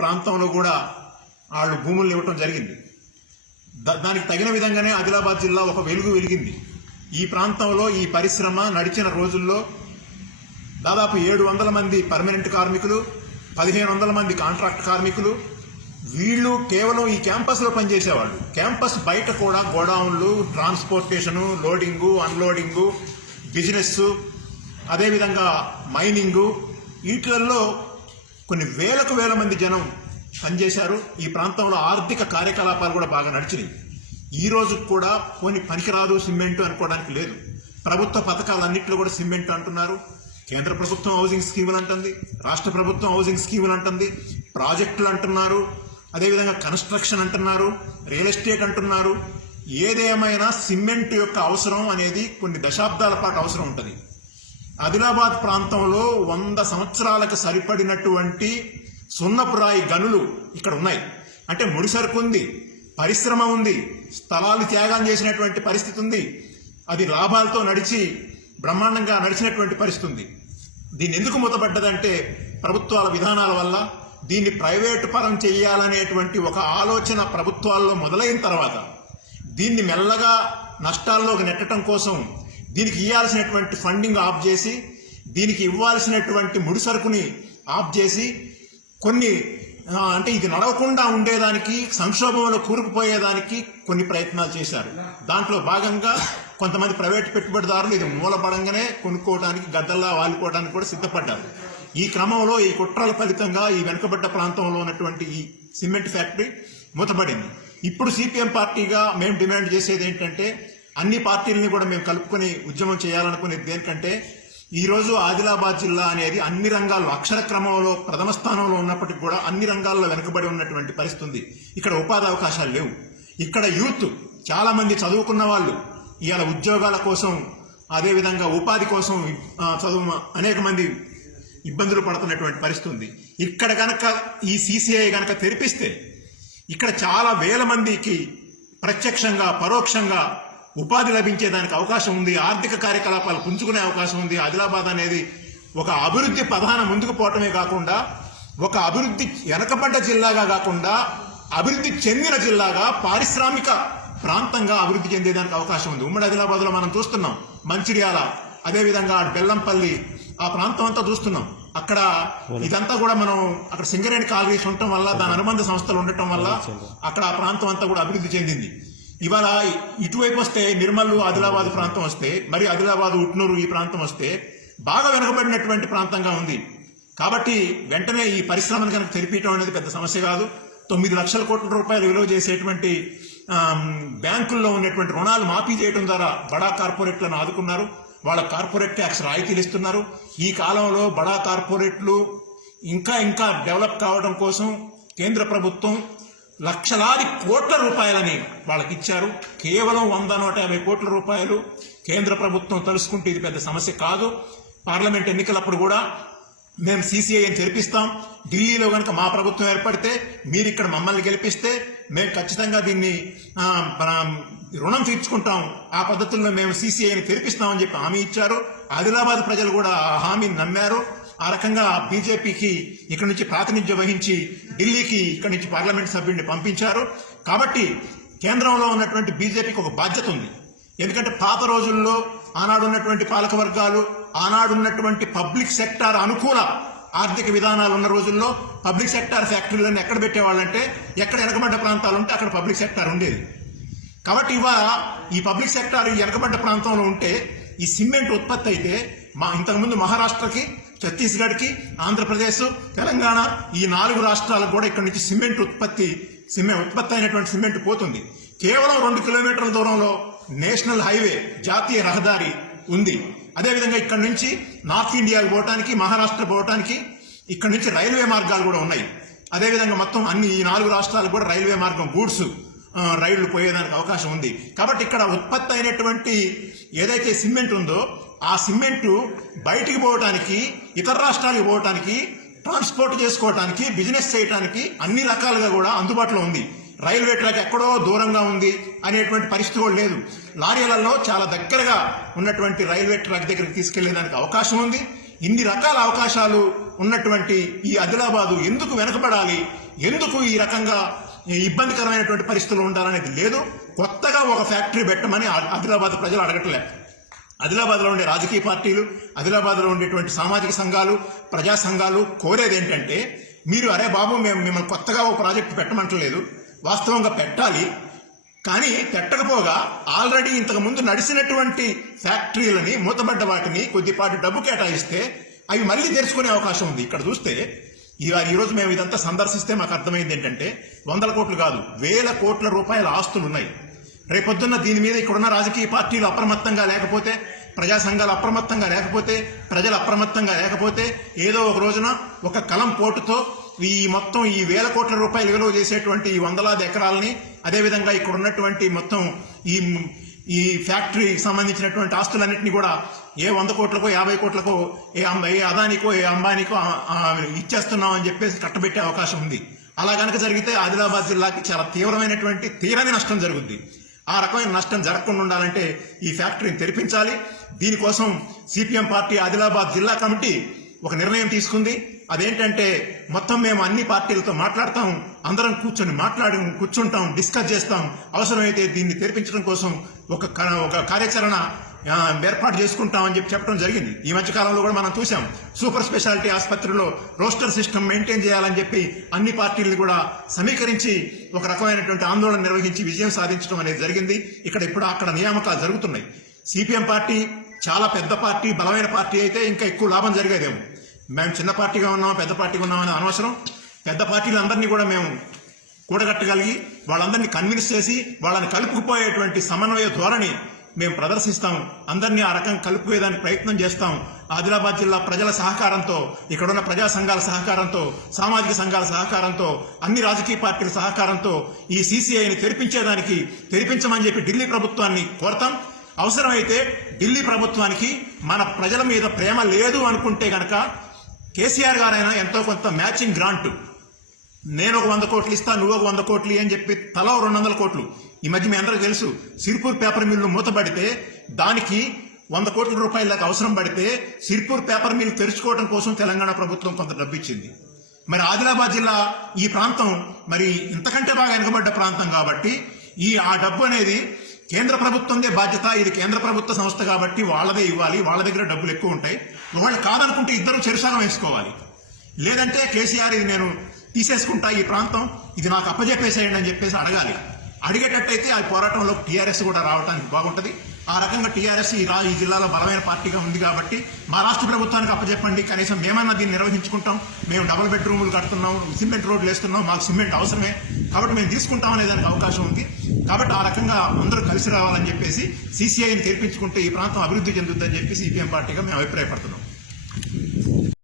ప్రాంతంలో కూడా వాళ్ళు భూములు ఇవ్వటం జరిగింది. దానికి తగిన విధంగానే ఆదిలాబాద్ జిల్లా ఒక వెలుగు వెలిగింది. ఈ ప్రాంతంలో ఈ పరిశ్రమ నడిచిన రోజుల్లో దాదాపు 700 మంది పర్మనెంట్ కార్మికులు, 1500 మంది కాంట్రాక్ట్ కార్మికులు, వీళ్ళు కేవలం ఈ క్యాంపస్లో పనిచేసేవాళ్ళు. క్యాంపస్ బయట కూడా గోడౌన్లు, ట్రాన్స్పోర్టేషను, లోడింగు, అన్లోడింగు, బిజినెస్, అదేవిధంగా మైనింగు, వీటిలలో కొన్ని వేల మంది జనం పనిచేశారు. ఈ ప్రాంతంలో ఆర్థిక కార్యకలాపాలు కూడా బాగా నడిచినాయి. ఈ రోజు కూడా పోని పనికిరాదు సిమెంట్ అనుకోవడానికి లేదు. ప్రభుత్వ పథకాలన్నింటిలో కూడా సిమెంట్ అంటున్నారు. కేంద్ర ప్రభుత్వం హౌసింగ్ స్కీములు అంటుంది, రాష్ట్ర ప్రభుత్వం హౌసింగ్ స్కీములు అంటుంది, ప్రాజెక్టులు అంటున్నారు, అదేవిధంగా కన్స్ట్రక్షన్ అంటున్నారు, రియల్ ఎస్టేట్ అంటున్నారు. ఏదేమైనా సిమెంట్ యొక్క అవసరం అనేది కొన్ని దశాబ్దాల పాటు అవసరం ఉంటుంది. ఆదిలాబాద్ ప్రాంతంలో 100 సంవత్సరాలకు సరిపడినటువంటి సున్నపురాయి గనులు ఇక్కడ ఉన్నాయి. అంటే ముడిసరుకు ఉంది, పరిశ్రమ ఉంది, స్థలాలు త్యాగం చేసినటువంటి పరిస్థితి ఉంది. అది లాభాలతో నడిచి బ్రహ్మాండంగా నడిచినటువంటి పరిస్థితి ఉంది. దీన్ని ఎందుకు మూతపడ్డదంటే ప్రభుత్వాల విధానాల వల్ల. దీన్ని ప్రైవేటు పరం చేయాలనేటువంటి ఒక ఆలోచన ప్రభుత్వాల్లో మొదలైన తర్వాత దీన్ని మెల్లగా నష్టాల్లోకి నెట్టడం కోసం దీనికి ఇవ్వాల్సినటువంటి ఫండింగ్ ఆఫ్ చేసి, దీనికి ఇవ్వాల్సినటువంటి ముడిసరుకుని ఆఫ్ చేసి, కొన్ని అంటే ఇది నడవకుండా ఉండేదానికి, సంక్షోభంలో కూరుకుపోయేదానికి కొన్ని ప్రయత్నాలు చేశారు. దాంట్లో భాగంగా కొంతమంది ప్రైవేట్ పెట్టుబడిదారులు ఇది మూలపడంగానే కొనుక్కోవడానికి, గద్దల్లా వాలుకోవడానికి కూడా సిద్ధపడ్డారు. ఈ క్రమంలో ఈ కుట్రల ఫలితంగా ఈ వెనుకబడ్డ ప్రాంతంలో ఉన్నటువంటి ఈ సిమెంట్ ఫ్యాక్టరీ మూతపడింది. ఇప్పుడు సిపిఎం పార్టీగా మేము డిమాండ్ చేసేది ఏంటంటే, అన్ని పార్టీలని కూడా మేము కలుపుకొని ఉద్యమం చేయాలనుకునేది దేనికంటే, ఈరోజు ఆదిలాబాద్ జిల్లా అనేది అన్ని రంగాల్లో అక్షర క్రమంలో ప్రథమ స్థానంలో ఉన్నప్పటికీ కూడా అన్ని రంగాల్లో వెనుకబడి ఉన్నటువంటి పరిస్థితి ఉంది. ఇక్కడ ఉపాధి అవకాశాలు లేవు. ఇక్కడ యూత్ చాలా మంది చదువుకున్న వాళ్ళు ఇవాళ ఉద్యోగాల కోసం, అదేవిధంగా ఉపాధి కోసం అనేక మంది ఇబ్బందులు పడుతున్నటువంటి పరిస్థితి ఉంది. ఇక్కడ కనుక ఈ సిసిఐ కనుక తెరిపిస్తే ఇక్కడ చాలా వేల మందికి ప్రత్యక్షంగా పరోక్షంగా ఉపాధి లభించేదానికి అవకాశం ఉంది. ఆర్థిక కార్యకలాపాలు పుంజుకునే అవకాశం ఉంది. ఆదిలాబాద్ అనేది ఒక అభివృద్ధి ప్రధాన ముందుకు పోవటమే కాకుండా, ఒక అభివృద్ధి వెనకబడ్డ జిల్లాగా కాకుండా అభివృద్ధి చెందిన జిల్లాగా, పారిశ్రామిక ప్రాంతంగా అభివృద్ధి చెందేదానికి అవకాశం ఉంది. ఉమ్మడి ఆదిలాబాద్లో మనం చూస్తున్నాం. మంచిర్యాల, అదేవిధంగా బెల్లంపల్లి, ఆ ప్రాంతం అంతా చూస్తున్నాం. అక్కడ ఇదంతా కూడా మనం అక్కడ సింగరేణి కాలనీస్ ఉండటం వల్ల, దాని అనుబంధ సంస్థలు ఉండటం వల్ల అక్కడ ఆ ప్రాంతం అంతా కూడా అభివృద్ధి చెందింది. ఇవాళ ఇటువైపు వస్తే నిర్మల్, ఆదిలాబాద్ ప్రాంతం వస్తే, మరి ఆదిలాబాద్, ఉట్నూరు ఈ ప్రాంతం వస్తే బాగా వెనుకబడినటువంటి ప్రాంతంగా ఉంది. కాబట్టి వెంటనే ఈ పరిశ్రమను కనుక తెరిపించడం అనేది పెద్ద సమస్య కాదు. 9 లక్షల కోట్ల రూపాయలు విలువ చేసేటువంటి బ్యాంకుల్లో ఉన్నటువంటి రుణాలు మాఫీ చేయడం ద్వారా బడా కార్పొరేట్లను ఆదుకున్నారు. వాళ్ళ కార్పొరేట్ ట్యాక్స్ రాయితీలు ఇస్తున్నారు. ఈ కాలంలో బడా కార్పొరేట్లు ఇంకా డెవలప్ కావడం కోసం కేంద్ర ప్రభుత్వం లక్షలాది కోట్ల రూపాయలని వాళ్ళకి ఇచ్చారు. కేవలం 100-150 కోట్ల రూపాయలు కేంద్ర ప్రభుత్వం తలుసుకుంటే ఇది పెద్ద సమస్య కాదు. పార్లమెంట్ ఎన్నికలప్పుడు కూడా మేము సిసిఐని తెరిపిస్తాం. ఢిల్లీలో కనుక మా ప్రభుత్వం ఏర్పడితే, మీరు ఇక్కడ మమ్మల్ని గెలిపిస్తే మేము ఖచ్చితంగా దీన్ని రుణం తీర్చుకుంటాం, ఆ పద్ధతుల్లో మేము సిసిఐని తెరిపిస్తామని చెప్పి హామీ ఇచ్చారు. ఆదిలాబాద్ ప్రజలు కూడా ఆ హామీని నమ్మారు. ఆ రకంగా బీజేపీకి ఇక్కడ నుంచి ప్రాతినిధ్యం వహించి ఢిల్లీకి ఇక్కడి నుంచి పార్లమెంట్ సభ్యుడిని పంపించారు. కాబట్టి కేంద్రంలో ఉన్నటువంటి బీజేపీకి ఒక బాధ్యత ఉంది. ఎందుకంటే పాత రోజుల్లో ఆనాడున్నటువంటి పాలక వర్గాలు, ఆనాడున్నటువంటి పబ్లిక్ సెక్టార్ అనుకూల ఆర్థిక విధానాలు ఉన్న రోజుల్లో పబ్లిక్ సెక్టార్ ఫ్యాక్టరీలను ఎక్కడ పెట్టేవాళ్ళంటే, ఎక్కడ వెనకబడ్డ ప్రాంతాలు ఉంటే అక్కడ పబ్లిక్ సెక్టార్ ఉండేది. కాబట్టి ఇవాళ ఈ పబ్లిక్ సెక్టార్ వెనకబడ్డ ప్రాంతంలో ఉంటే ఈ సిమెంట్ ఉత్పత్తి అయితే ఇంతకుముందు మహారాష్ట్రకి, ఛత్తీస్గఢ్కి, ఆంధ్రప్రదేశ్, తెలంగాణ ఈ 4 రాష్ట్రాలకు కూడా ఇక్కడ నుంచి సిమెంట్ ఉత్పత్తి అయినటువంటి సిమెంట్ పోతుంది. కేవలం 2 కిలోమీటర్ల దూరంలో నేషనల్ హైవే, జాతీయ రహదారి ఉంది. అదేవిధంగా ఇక్కడ నుంచి నార్త్ ఇండియాకు పోవటానికి, మహారాష్ట్ర పోవటానికి ఇక్కడ నుంచి రైల్వే మార్గాలు కూడా ఉన్నాయి. అదేవిధంగా మొత్తం ఈ 4 రాష్ట్రాలకు కూడా రైల్వే మార్గం, గూడ్స్ రైళ్లు పోయేదానికి అవకాశం ఉంది. కాబట్టి ఇక్కడ ఉత్పత్తి అయినటువంటి ఏదైతే సిమెంట్ ఉందో ఆ సిమెంటు బయటికి పోవటానికి, ఇతర రాష్ట్రాలకు పోవటానికి, ట్రాన్స్పోర్ట్ చేసుకోవటానికి, బిజినెస్ చేయడానికి అన్ని రకాలుగా కూడా అందుబాటులో ఉంది. రైల్వే ట్రాక్ ఎక్కడో దూరంగా ఉంది అనేటువంటి పరిస్థితి కూడా లేదు. లారీలలో చాలా దగ్గరగా ఉన్నటువంటి రైల్వే ట్రాక్ దగ్గరికి తీసుకెళ్లేదానికి అవకాశం ఉంది. ఇన్ని రకాల అవకాశాలు ఉన్నటువంటి ఈ ఆదిలాబాదు ఎందుకు వెనకబడాలి, ఎందుకు ఈ రకంగా ఇబ్బందికరమైనటువంటి పరిస్థితులు ఉండాలనేది లేదు. కొత్తగా ఒక ఫ్యాక్టరీ పెట్టమని ఆదిలాబాద్ ప్రజలు అడగట్లేదు. ఆదిలాబాద్లో ఉండే రాజకీయ పార్టీలు, ఆదిలాబాద్లో ఉండేటువంటి సామాజిక సంఘాలు, ప్రజా సంఘాలు కోరేది ఏంటంటే, మీరు అరే బాబు మేము మిమ్మల్ని కొత్తగా ఒక ప్రాజెక్టు పెట్టమంటలేదు, వాస్తవంగా పెట్టాలి, కానీ పెట్టకపోగా ఆల్రెడీ ఇంతకు ముందు నడిచినటువంటి ఫ్యాక్టరీలని, మూతబడ్డ వాటిని కొద్దిపాటి డబ్బు కేటాయిస్తే అవి మళ్ళీ తెరుచుకునే అవకాశం ఉంది. ఇక్కడ చూస్తే ఈరోజు మేము ఇదంతా సందర్శిస్తే మాకు అర్థమైంది ఏంటంటే 100 కోట్లు కాదు, 1000 కోట్ల రూపాయల ఆస్తులు ఉన్నాయి. రేపొద్దున్న దీని మీద ఇక్కడున్న రాజకీయ పార్టీలు అప్రమత్తంగా లేకపోతే, ప్రజా సంఘాలు అప్రమత్తంగా లేకపోతే, ప్రజలు అప్రమత్తంగా లేకపోతే ఏదో ఒక రోజున ఒక కలం పోటుతో ఈ మొత్తం ఈ 1000 కోట్ల రూపాయలు విలువ చేసేటువంటి ఈ వందలాది ఎకరాలని, అదేవిధంగా ఇక్కడ ఉన్నటువంటి మొత్తం ఈ ఫ్యాక్టరీకి సంబంధించినటువంటి ఆస్తులన్నింటినీ కూడా ఏ 100 కోట్లకో 50 కోట్లకో ఏ అదానికో ఏ అంబానీకో ఇచ్చేస్తున్నామని చెప్పేసి కట్టబెట్టే అవకాశం ఉంది. అలా కనుక జరిగితే ఆదిలాబాద్ జిల్లాకి చాలా తీవ్రమైనటువంటి తీరని నష్టం జరుగుద్ది. ఆ రకమైన నష్టం జరగకుండా ఉండాలంటే ఈ ఫ్యాక్టరీని తెరిపించాలి. దీనికోసం సిపిఎం పార్టీ ఆదిలాబాద్ జిల్లా కమిటీ ఒక నిర్ణయం తీసుకుంది. అదేంటంటే, మొత్తం మేము అన్ని పార్టీలతో మాట్లాడతాం, అందరం కూర్చుంటాం, డిస్కస్ చేస్తాం, అవసరమైతే దీన్ని తెరిపించడం కోసం ఒక కార్యాచరణ ఏర్పాటు చేసుకుంటామని చెప్పడం జరిగింది. ఈ మధ్యకాలంలో కూడా మనం చూసాం, సూపర్ స్పెషాలిటీ ఆసుపత్రిలో రోస్టర్ సిస్టమ్ మెయింటైన్ చేయాలని చెప్పి అన్ని పార్టీలను కూడా సమీకరించి ఒక రకమైనటువంటి ఆందోళన నిర్వహించి విజయం సాధించడం అనేది జరిగింది. ఇప్పుడు అక్కడ నియామకాలు జరుగుతున్నాయి. సిపిఎం పార్టీ చాలా పెద్ద పార్టీ, బలమైన పార్టీ అయితే ఇంకా ఎక్కువ లాభం జరిగేదేమో. మేము చిన్న పార్టీగా ఉన్నాం, పెద్ద పార్టీగా ఉన్నామని అనవసరం. పెద్ద పార్టీలందరినీ కూడా మేము కూడగట్టగలిగి వాళ్ళందరినీ కన్విన్స్ చేసి వాళ్ళని కలుపుకుపోయేటువంటి సమన్వయ ధోరణి మేము ప్రదర్శిస్తాం. అందరినీ ఆ రకం కలుపుకుపోయేదానికి ప్రయత్నం చేస్తాం. ఆదిలాబాద్ జిల్లా ప్రజల సహకారంతో, ఇక్కడున్న ప్రజా సంఘాల సహకారంతో, సామాజిక సంఘాల సహకారంతో, అన్ని రాజకీయ పార్టీల సహకారంతో ఈ సిసిఐని తెరిపించమని చెప్పి ఢిల్లీ ప్రభుత్వాన్ని కోరతాం. అవసరమైతే ఢిల్లీ ప్రభుత్వానికి మన ప్రజల మీద ప్రేమ లేదు అనుకుంటే గనక కేసీఆర్ గారైనా ఎంతో కొంత మ్యాచింగ్ గ్రాంట్, నేను ఒక 100 కోట్లు ఇస్తా, నువ్వు ఒక 100 కోట్లు అని చెప్పి తలా 200 కోట్లు. ఈ మధ్య మీ అందరికీ తెలుసు, సిర్పూర్ పేపర్ మిల్లు మూతబడితే దానికి 100 కోట్ల రూపాయల దాకా అవసరం పడితే సిర్పూర్ పేపర్ మిల్ తెరుచుకోవడం కోసం తెలంగాణ ప్రభుత్వం కొంత డబ్బు ఇచ్చింది. మరి ఆదిలాబాద్ జిల్లా ఈ ప్రాంతం మరి ఇంతకంటే బాగా వెనుకబడ్డ ప్రాంతం కాబట్టి ఆ డబ్బు అనేది కేంద్ర ప్రభుత్వందే బాధ్యత. ఇది కేంద్ర ప్రభుత్వ సంస్థ కాబట్టి వాళ్ళదే ఇవ్వాలి, వాళ్ళ దగ్గర డబ్బులు ఎక్కువ ఉంటాయి. వాళ్ళు కాదనుకుంటే ఇద్దరు చెరుసగం వేసుకోవాలి. లేదంటే కేసీఆర్ ఇది నేను తీసేసుకుంటా, ఈ ప్రాంతం ఇది నాకు అప్పజెప్పేసేయండి అని చెప్పేసి అడగాలి. అడిగేటట్టయితే ఆ పోరాటంలో టీఆర్ఎస్ కూడా రావడానికి బాగుంటుంది. ఆ రకంగా టీఆర్ఎస్ ఈ జిల్లాలో బలమైన పార్టీగా ఉంది కాబట్టి మా రాష్ట్ర ప్రభుత్వానికి అప్పచెప్పండి, కనీసం మేమన్నా దీన్ని నిర్వహించుకుంటాం, మేము డబుల్ బెడ్రూములు కడుతున్నాం, సిమెంట్ రోడ్లు వేస్తున్నాం, మాకు సిమెంట్ అవసరమే కాబట్టి మేము తీసుకుంటాం అనే దానికి అవకాశం ఉంది. కాబట్టి ఆ రకంగా అందరూ కలిసి రావాలని చెప్పేసి సిసిఐని తెరిపించుకుంటే ఈ ప్రాంతం అభివృద్ధి చెందుతుందని చెప్పి సిపిఎం పార్టీగా మేము అభిప్రాయపడుతున్నాం.